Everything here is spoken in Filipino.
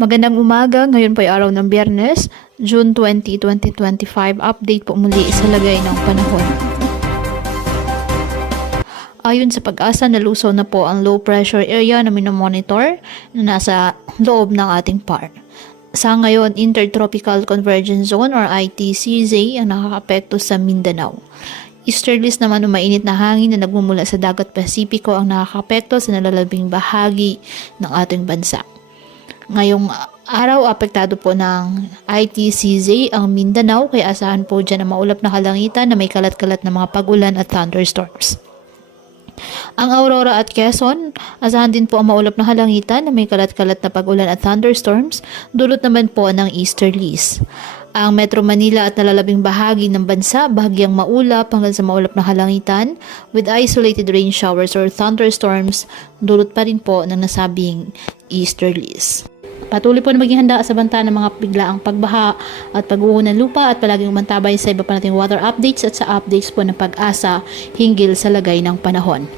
Magandang umaga, ngayon po ay araw ng Biyernes, June 20, 2025. Update po muli sa lagay ng panahon. Ayon sa Pag-asa, nalusaw na po ang low pressure area na minomonitor na nasa loob ng ating PAR. Sa ngayon, Intertropical Convergence Zone or ITCZ ang nakakapekto sa Mindanao. Easterlies naman o mainit na hangin na nagmumula sa dagat Pasipiko ang nakakapekto sa nalalabing bahagi ng ating bansa. Ngayong araw, apektado po ng ITCZ ang Mindanao, kaya asahan po dyan ang maulap na kalangitan na may kalat-kalat na mga pag-ulan at thunderstorms. Ang Aurora at Quezon, asahan din po ang maulap na kalangitan na may kalat-kalat na pag-ulan at thunderstorms, dulot naman po ng easterlies. Ang Metro Manila at nalalabing bahagi ng bansa, bahagyang maulap hanggang sa maulap na kalangitan with isolated rain showers or thunderstorms, dulot pa rin po ng nasabing easterlies. Patuloy po na maging handa sa banta ng mga biglaang pagbaha at pag-uho ng lupa at palaging umantabay sa iba pa nating weather updates at sa updates po ng Pag-asa hinggil sa lagay ng panahon.